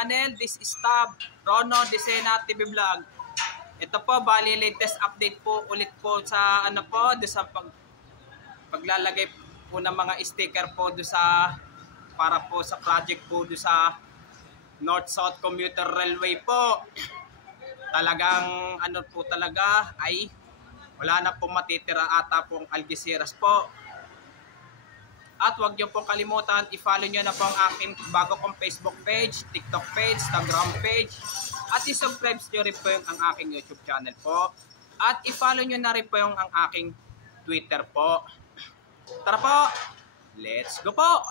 channel. This is Tab Rono Desena TV Vlog. Ito po, bali latest update po ulit po sa ano po, do sa paglalagay po ng mga sticker po do sa para po sa project po do sa North-South Commuter Railway po. Talagang ano po talaga ay wala na pong matitira ata pong Algeciras po. At huwag niyo pong kalimutan, i-follow niyo na po ang aking bago kong Facebook page, TikTok page, Instagram page. At i-subscribe niyo rin po yung ang aking YouTube channel po. At i-follow niyo na rin po yung ang aking Twitter po. Tara po, let's go po!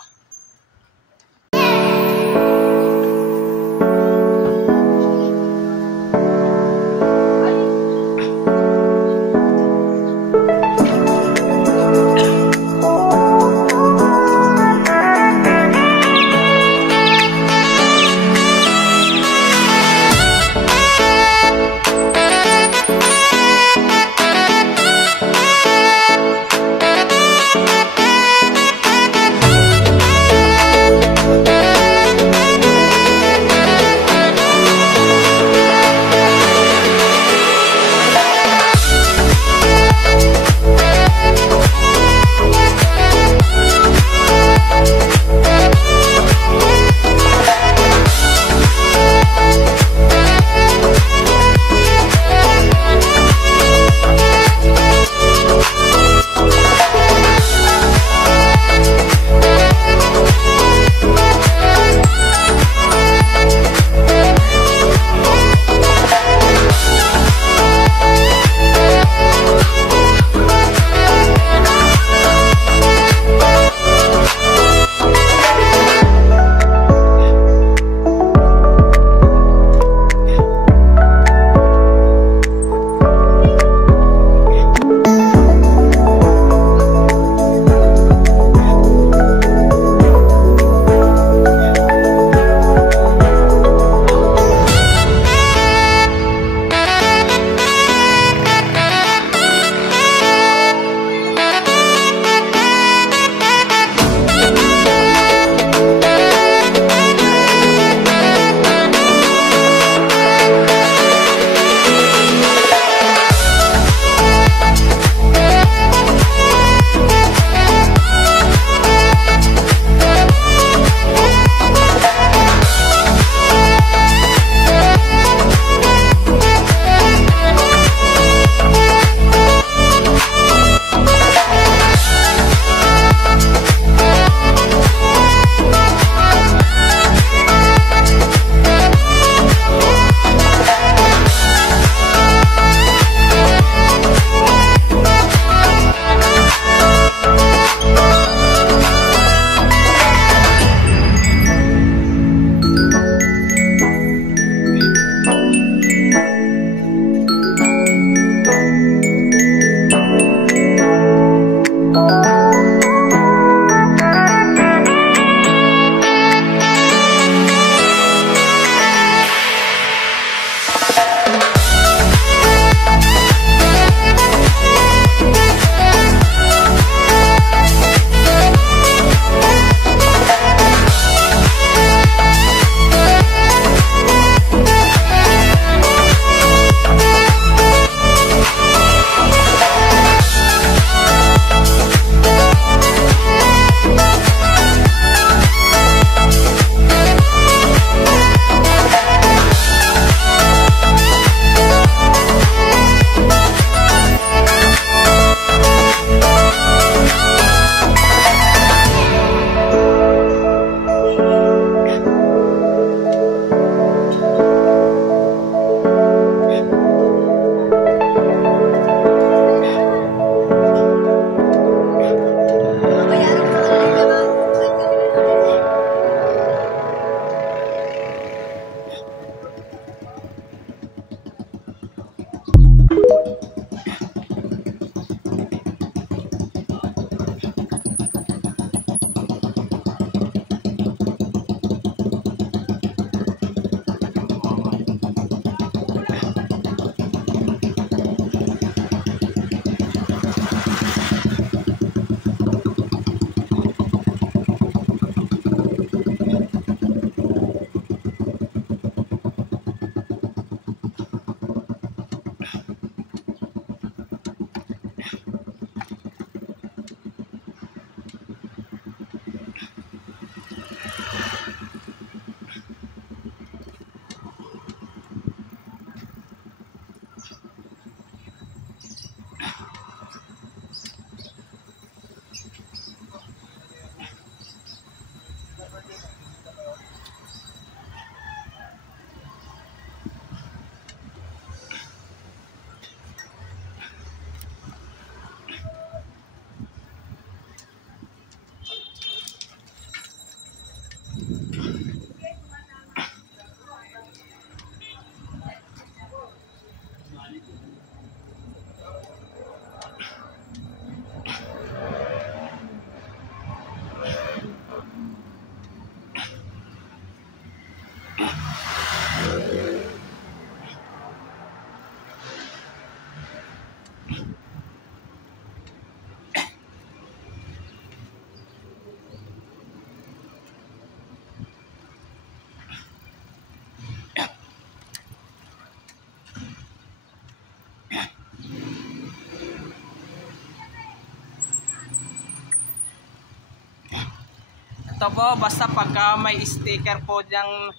Ito po, basta pagka may sticker po diyang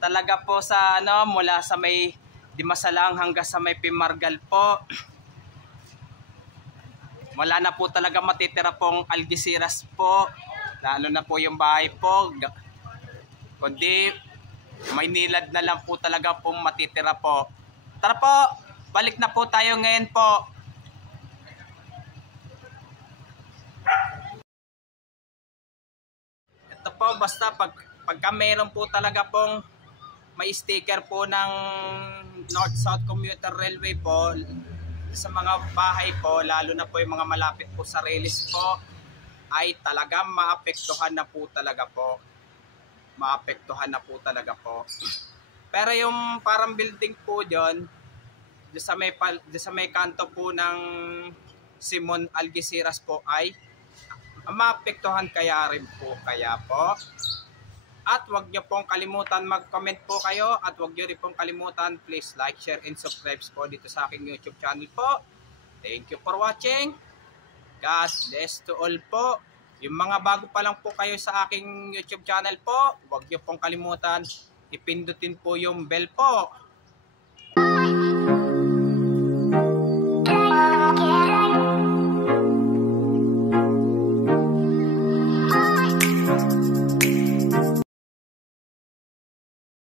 talaga po sa ano, mula sa may Dimasalang hanggang sa may Pimargal po, wala na po talaga matitira pong Algeciras po, lalo na po yung bahay po, kundi Maynilad na lang po talaga pong matitira po. Tara po, balik na po tayo ngayon po. Ito po, basta pagka meron po talaga pong may sticker po ng North-South Commuter Railway po sa mga bahay po, lalo na po yung mga malapit po sa Relis po, ay talagang maapektuhan na po talaga po. Maapektuhan na po talaga po. Pero yung parang building po dyan, dyan sa may kanto po ng Simon Algeciras po ay maapektuhan kaya rin po kaya po. At huwag nyo pong kalimutan mag-comment po kayo at huwag nyo rin pong kalimutan please like, share, and subscribe po dito sa aking YouTube channel po. Thank you for watching. God bless to all po. Yung mga bago pa lang po kayo sa aking YouTube channel po, huwag nyo pong kalimutan ipindutin po yung bell po